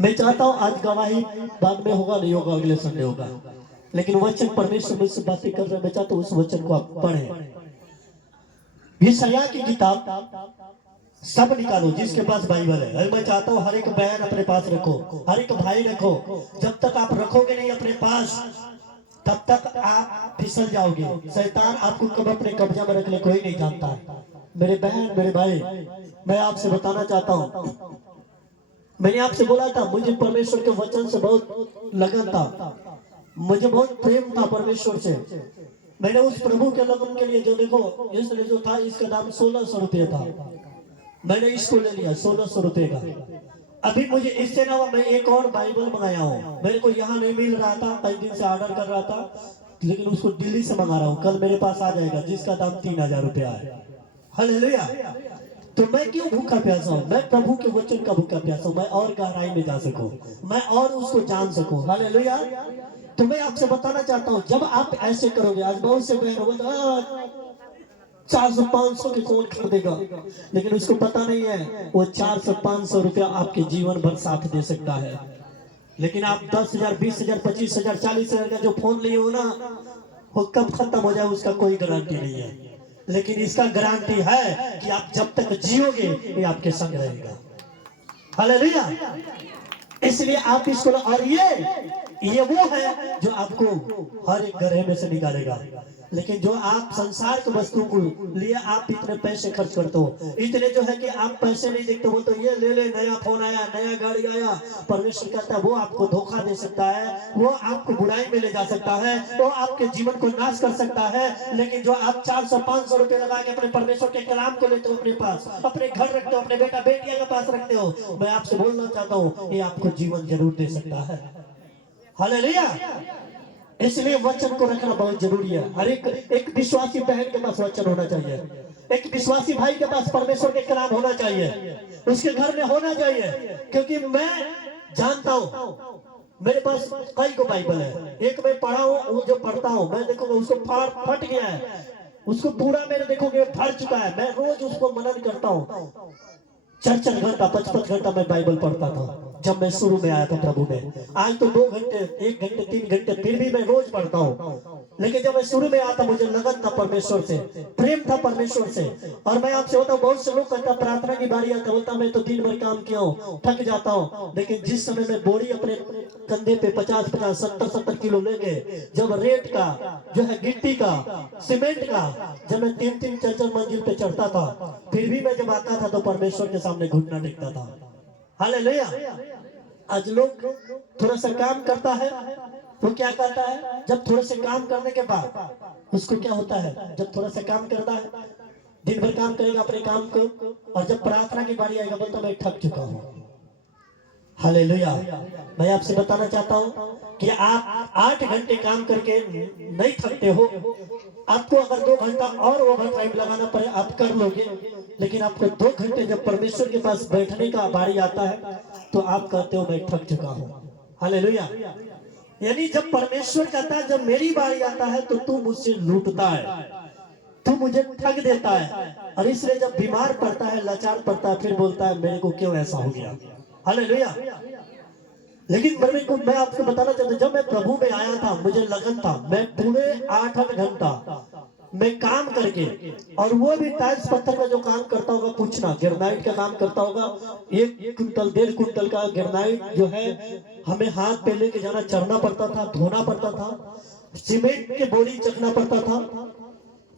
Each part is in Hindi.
मैं चाहता हूँ आज गवाही बाद में होगा, नहीं होगा, अगले संडे होगा, लेकिन वचन परमेश्वर मुझसे बातें कर रहे हैं। मैं चाहता हूँ उस वचन को आप पढ़ें। यशायाह की किताब सब निकालो जिसके पास बाइबल है। मैं चाहता हूँ हर एक बहन अपने पास रखो, हर एक भाई रखो। जब तक आप रखोगे नहीं अपने पास, तब तक आप फिसल जाओगे। शैतान आपको कब अपने कब्जा में रखने कोई नहीं जानता है। मेरे बहन, मेरे भाई, मैं आपसे बताना चाहता हूँ, मैंने आपसे बोला था मुझे परमेश्वर के वचन से बहुत लगन था, मुझे बहुत प्रेम था परमेश्वर से। मैंने उस प्रभु के लगन के लिए, जो देखो इसने जो था, इसका दाम 1600 रुपये था, मैंने इसको ले लिया 1600 रुपये का। अभी मुझे इससे ना मैं एक और बाइबल मंगाया हूँ। मेरे को यहाँ नहीं मिल रहा था, कई दिन से ऑर्डर कर रहा था, लेकिन उसको दिल्ली से मंगा रहा हूँ। कल मेरे पास आ जाएगा, जिसका दाम 3000 रुपया है। हालेलुया। तो मैं क्यों भूखा प्यासा हूँ? मैं प्रभु के वचन का भूखा प्यासा हूँ। मैं और गहराई में जा सकूं, मैं और उसको जान सकूं। हालेलुया। तो मैं आपसे बताना चाहता हूँ, जब आप ऐसे करोगे, आज बहुत से बहन होगा 400-500 के कौन खरीदेगा, लेकिन उसको पता नहीं है वो 400-500 रुपया आपके जीवन भर साथ दे सकता है। लेकिन आप 10,000, 20,000, 25,000, 40,000 का जो फोन लिए हो ना, वो कब खत्म हो जाए उसका कोई गारंटी नहीं है। लेकिन इसका गारंटी है कि आप जब तक जियोगे ये आपके संग रहेगा। हालेलुया। इसलिए आप इसको, और ये वो है जो आपको हर एक गड्ढे में से निकालेगा। लेकिन जो आप संसार की वस्तु को लिए आप इतने पैसे खर्च करते हो, इतने जो है कि आप पैसे नहीं देखते हो, तो ये ले ले, नया फोन आया, नया गाड़ी आया। परमेश्वर कहता है वो आपको धोखा दे सकता है, वो आपको बुराई में ले जा सकता है, वो आपके जीवन को नाश कर सकता है। लेकिन जो आप 400-500 रुपए लगा के अपने परमेश्वर के कलाम को लेते हो, अपने पास, अपने घर रखते हो, अपने बेटा बेटिया के पास रखते हो, मैं आपसे बोलना चाहता हूँ ये आपको जीवन जरूर दे सकता है। हालेलुया। इसलिए वचन को रखना बहुत जरूरी है। हर एक विश्वासी बहन के पास वचन होना चाहिए, एक विश्वासी भाई के पास परमेश्वर के कलाम होना चाहिए, उसके घर में होना चाहिए। क्योंकि मैं जानता हूँ मेरे पास कई को बाइबल है, एक मैं पढ़ा हूँ, जो पढ़ता हूँ मैं देखूंगा उसको फट गया है, उसको पूरा मेरे देखोगे भर चुका है। मैं रोज उसको मनन करता हूँ। 4-4 घंटा, 5-5 घंटा मैं बाइबल पढ़ता था जब मैं शुरू में आया था प्रभु में। आज तो 2 घंटे, 1 घंटे, 3 घंटे, फिर भी मैं रोज पढ़ता हूँ। लेकिन जब मैं शुरू में आया था मुझे लगन था परमेश्वर से, प्रेम था परमेश्वर से। और मैं आपसे बताऊं, बहुत से लोग कहता प्रार्थना की बारी आता, बोलता मैं तो दिन भर काम किया हूँ, थक जाता हूँ। लेकिन जिस समय मैं बोरी अपने कंधे पे 50-50, 70-70 किलो लेके, जब रेत का जो है, गिट्टी का, सीमेंट का, जब मैं 3-3, 4-4 मंजिल पे चढ़ता था, फिर भी मैं जब आता था तो परमेश्वर के सामने घुटना टेकता था। हालेलुया। आज लोग थोड़ा सा काम करता है, वो क्या करता है, जब थोड़े से काम करने के बाद उसको क्या होता है, जब थोड़ा सा काम करता है, दिन भर काम करेगा अपने काम को, और जब प्रार्थना की बारी आएगा बोलता मैं थक चुका हूँ। हालेलुया। मैं आपसे बताना चाहता हूँ कि आप 8 घंटे काम करके नहीं थकते हो। आपको अगर 2 घंटा और ओवर टाइम लगाना पड़े आप कर लोगे, लेकिन आपको 2 घंटे जब परमेश्वर के पास बैठने का बारी आता है तो आप कहते हो मैं थक चुका हूँ। हालेलुया। यानी जब परमेश्वर कहता है जब मेरी बारी आता है तो तू मुझसे लूटता है, तू मुझे ठग देता है। और इसलिए जब बीमार पड़ता है, लाचार पड़ता है, फिर बोलता है मेरे को क्यों ऐसा हो गया। हालेलुया। लेकिन मैं आपको बताना चाहता हूँ, जब मैं प्रभु में आया था मुझे लगन था, मैं पूरे 8-8 घंटा मैं काम करके, और वो भी टाइल्स पत्थर का जो काम करता होगा पूछना, ग्रेनाइट का काम करता होगा, 1 कुंटल 1.5 कुंटल का ग्रेनाइट जो है हमें हाथ पे लेके जाना, चढ़ना पड़ता था, धोना पड़ता था, सीमेंट के बोरी चखना पड़ता था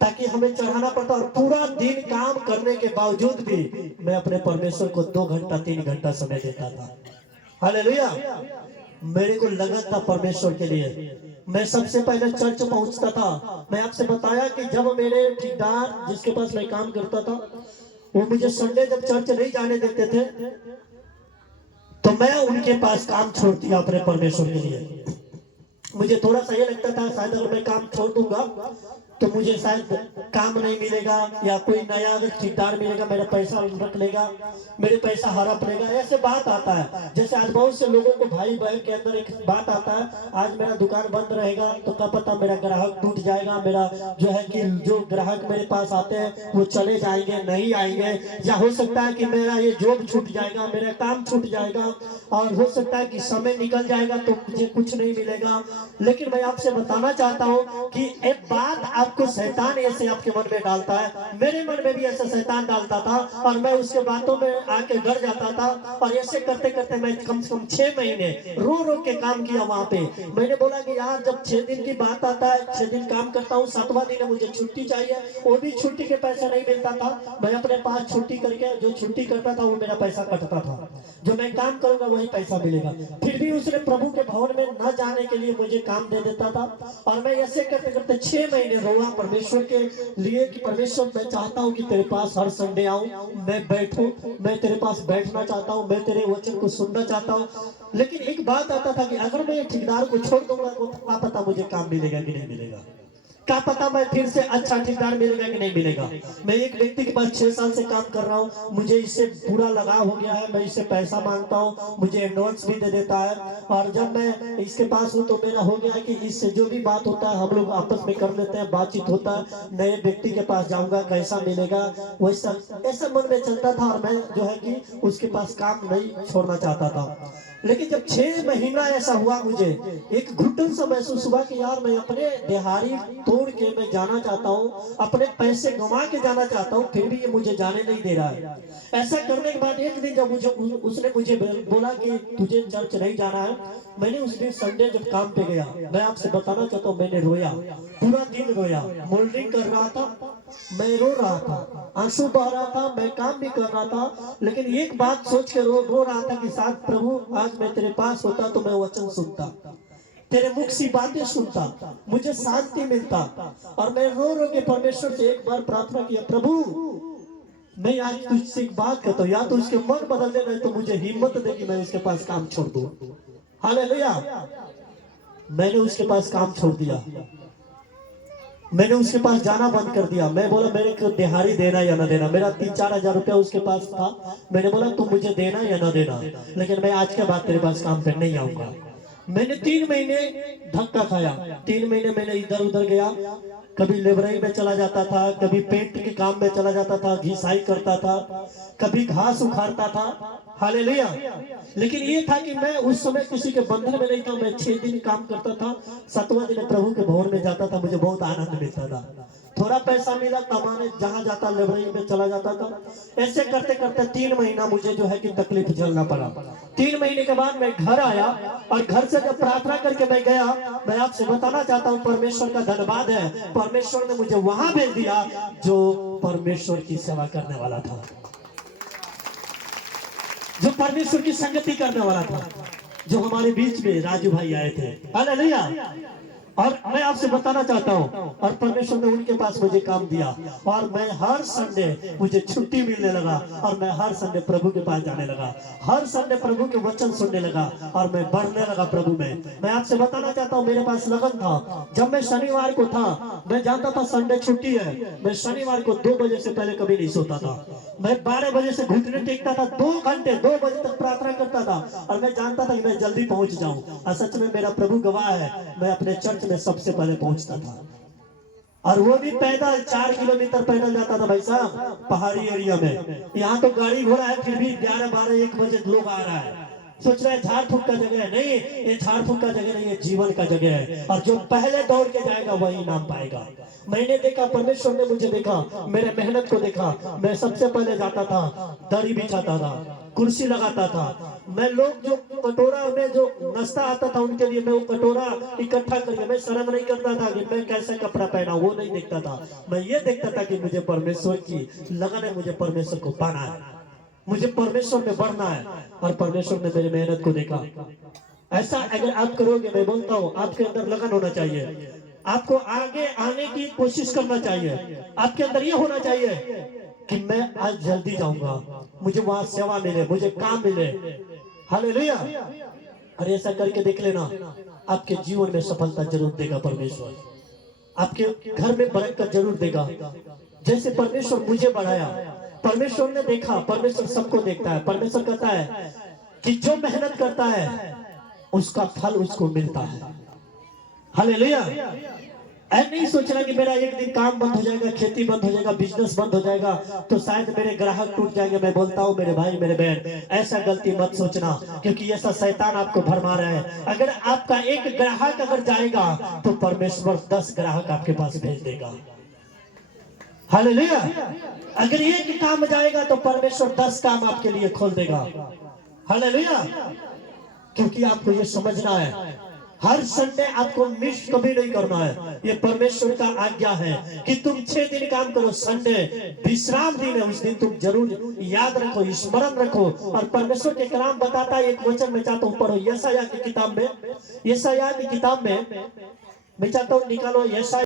ताकि हमें चढ़ाना पड़ता। और पूरा दिन काम करने के बावजूद भी मैं अपने परमेश्वर को 2 घंटा 3 घंटा समय देता था। हालेलुया। मेरे को लगा था परमेश्वर के लिए। मैं सबसे पहले चर्च पहुंचता था। मैं आपसे बताया कि जब मेरे ठेकेदार जिसके पास मैं काम करता था, वो मुझे संडे जब चर्च नहीं जाने देते थे तो मैं उनके पास काम छोड़ दिया अपने परमेश्वर के लिए। मुझे थोड़ा सा ये लगता था शायद अगर मैं काम छोड़ दूंगा तो मुझे शायद काम नहीं मिलेगा या कोई नया ठेकेदार मिलेगा, मेरा पैसा रख लेगा, मेरे पैसा हड़प लेगा, ऐसे बात आता है। जैसे आज बहुत से लोगों को भाई बहन के अंदर एक बात आता है, आज मेरा दुकान बंद रहेगा तो क्या पता मेरा ग्राहक टूट जाएगा, मेरा जो है कि जो ग्राहक मेरे पास आते हैं वो चले जाएंगे, नहीं आएंगे, या हो सकता है कि मेरा ये जॉब छूट जाएगा, मेरा काम छूट जाएगा, और हो सकता है कि समय निकल जाएगा तो मुझे कुछ नहीं मिलेगा। लेकिन मैं आपसे बताना चाहता हूँ कि एक बात आपको शैतान ऐसे आपके मन में डालता है, मेरे मन में भी ऐसा शैतान डालता था और मैं उसके बातों में आके डर जाता था, और ऐसे करते करते मैं कम से कम 6 महीने रो रो के काम किया वहां पे। मैंने बोला कि यार जब 6 दिन की बात आता है, 6 दिन काम करता हूँ, 7वां दिन मुझे छुट्टी चाहिए, वो भी छुट्टी के पैसे नहीं मिलता था। मैं अपने पास छुट्टी करके जो छुट्टी करता था वो मेरा पैसा कटता था, जो मैं काम करूंगा वही पैसा मिलेगा। फिर भी उसने प्रभु के भवन में न जाने के लिए मुझे काम दे देता था, और मैं ऐसे करते करते 6 महीने रोआ परमेश्वर के लिए कि परमेश्वर मैं चाहता हूँ कि तेरे पास हर संडे आऊं, मैं बैठूं, मैं तेरे पास बैठना चाहता हूँ, मैं तेरे वचन को सुनना चाहता हूँ। लेकिन एक बात आता था कि अगर मैं ठेकेदार को छोड़ दूंगा तो क्या पता मुझे काम मिलेगा कि नहीं मिलेगा, क्या पता मैं फिर से अच्छा ठेकेदार मिलेगा कि नहीं मिलेगा। मैं एक व्यक्ति के पास 6 साल से काम कर रहा हूँ, मुझे इससे पूरा लगाव हो गया है, मैं इससे पैसा मांगता हूँ, मुझे एडवांस भी दे देता है, और जब मैं इसके पास हूँ तो मेरा हो गया है कि इससे जो भी बात होता है हम लोग आपस में कर लेते हैं, बातचीत होता है, नए व्यक्ति के पास जाऊंगा कैसा मिलेगा वैसा, ऐसा मन में चलता था, और मैं जो है कि उसके पास काम नहीं छोड़ना चाहता था। लेकिन जब 6 महीना ऐसा हुआ, मुझे एक घुटन सा महसूस हुआ कि यार मैं अपने दिहाड़ी तोड़ के मैं जाना चाहता हूँ, अपने पैसे गंवा के जाना चाहता हूँ, फिर भी ये मुझे जाने नहीं दे रहा है। ऐसा करने के बाद एक दिन जब मुझे उसने मुझे बोला कि तुझे चर्च नहीं जाना है, मैंने उस दिन संडे जब काम पे गया, मैं आपसे बताना चाहता हूँ मैंने रोया, पूरा दिन रोया, मोल्डिंग कर रहा था, मैं रो रहा था, आंसू बह रहा था, मैं काम भी कर रहा था, लेकिन एक बात सोच के रो रहा था कि शायद प्रभु आज मैं तेरे पास होता तो मैं वचन सुनता, तेरे मुख सी बातें सुनता, मुझे शांति मिलता। और मैं रो रो के परमेश्वर से एक बार प्रार्थना किया, प्रभु मैं आज तुझसे एक बात कहता हूँ, या तो उसके मन बदल दे, नहीं तो मुझे हिम्मत दे कि मैं उसके पास काम छोड़ दूं। हालेलुया। मैंने उसके पास काम छोड़ दिया, मैंने उसके पास जाना बंद कर दिया। मैं बोला मेरे को दिहाड़ी देना या ना देना, मेरा 3-4 हजार रुपया उसके पास था, मैंने बोला तुम मुझे देना या ना देना, लेकिन मैं आज के बाद तेरे पास काम पे नहीं आऊंगा। मैंने 3 महीने धक्का खाया, 3 महीने मैंने इधर उधर गया, कभी लेबराई में चला जाता था, कभी पेंट के काम में चला जाता था, घिसाई करता था, कभी घास उखाड़ता था। हालेलुया। लेकिन ये था कि मैं उस समय किसी के बंधन में नहीं था, मैं 6 दिन काम करता था, 7वां दिन प्रभु के भवन में जाता था, मुझे बहुत आनंद मिलता था, थोड़ा पैसा मिला कमाने, जहां जाता लेबराई में चला जाता था। ऐसे करते करते 3 महीना मुझे जो है कि तकलीफ झेलना पड़ा। 3 महीने के बाद मैं घर आया, और घर से जब प्रार्थना करके मैं गया, मैं आपसे बताना चाहता हूँ परमेश्वर का धन्यवाद है, परमेश्वर ने मुझे वहां भेज दिया जो परमेश्वर की सेवा करने वाला था, जो परमेश्वर की संगति करने वाला था, जो हमारे बीच में राजू भाई आए थे। हालेलुया। और मैं आपसे बताना चाहता हूँ, और परमेश्वर ने उनके पास मुझे काम दिया, और मैं हर संडे मुझे छुट्टी मिलने लगा, और मैं हर संडे प्रभु के पास जाने लगा, हर संडे प्रभु के वचन सुनने लगा, और मैं बढ़ने लगा प्रभु में। मैं आपसे बताना चाहता हूँ मेरे पास लगन था, जब मैं शनिवार को था, मैं जानता था संडे छुट्टी है, मैं शनिवार को 2 बजे से पहले कभी नहीं सोता था, मैं 12 बजे से घुटने टेकता था, 2 घंटे 2 बजे तक प्रार्थना करता था, और मैं जानता था कि मैं जल्दी पहुंच जाऊं। और सच में मेरा प्रभु गवाह है, मैं अपने चर्च में सबसे पहले पहुंचता था, और वो भी पैदल 4 किलोमीटर पैदल जाता था भाई साहब, पहाड़ी एरिया में। यहाँ तो गाड़ी घोड़ा है, फिर भी 11-12-1 बजे लोग आ रहा है, सोच रहा है झाड़ फूक का जगह है, नहीं ये झाड़ फूक का जगह नहीं है, जीवन का जगह है, और जो पहले दौड़ के जाएगा वही नाम पाएगा। मैंने देखा, परमेश्वर ने मुझे देखा, मेरे मेहनत को देखा, मैं सबसे पहले जाता था, दरी बिछाता था, कुर्सी लगाता था, मैं लोग जो कटोरा में जो नाश्ता आता था उनके लिए मैं वो कटोरा इकट्ठा करके, मैं शर्म नहीं करता था कि मैं कैसा कपड़ा पहना, वो नहीं देखता था, मैं ये देखता था कि मुझे परमेश्वर की लगन है, मुझे परमेश्वर को पाना है, मुझे परमेश्वर में बढ़ना है। और परमेश्वर ने मेरी मेहनत को देखा। ऐसा अगर आप करोगे, मैं बोलता हूँ आपके अंदर लगन होना चाहिए, आपको आगे आने की कोशिश करना चाहिए, आपके अंदर ये होना चाहिए कि मैं आज जल्दी जाऊंगा, मुझे वहां सेवा मिले, मुझे काम मिले। हालेलुया। और ऐसा करके देख लेना, आपके जीवन में सफलता जरूर देगा परमेश्वर। आपके घर में बरकत जरूर देगा। जैसे परमेश्वर मुझे बढ़ाया, परमेश्वर ने देखा, परमेश्वर सबको देखता है। परमेश्वर कहता है कि जो मेहनत करता है उसका फल उसको मिलता है। हालेलुया। ऐसा नहीं सोचना कि मेरा एक दिन काम बंद हो जाएगा, खेती बंद हो जाएगा, बिजनेस बंद हो जाएगा तो शायद मेरे ग्राहक टूट जाएंगे। मैं बोलता हूँ मेरे भाई मेरे बहन, ऐसा गलती मत सोचना, क्योंकि ऐसा शैतान आपको भरमा रहा है। अगर आपका एक ग्राहक अगर जाएगा तो परमेश्वर 10 ग्राहक आपके पास भेज देगा। हालेलुया। अगर एक काम जाएगा तो परमेश्वर 10 काम आपके लिए खोल देगा। हालेलुया। क्योंकि आपको ये समझना है, हर संडे आपको मिस कभी नहीं करना है। ये परमेश्वर का आज्ञा है कि तुम 6 दिन काम करो, संडे विश्राम दिन है, उस दिन तुम जरूर याद रखो, स्मरण रखो। और परमेश्वर के कलाम बताता है, एक वचन मैं चाहता हूँ पढ़ो, यशायाह की किताब में, यशायाह की किताब में मैं चाहता हूँ निकालो, यशायाह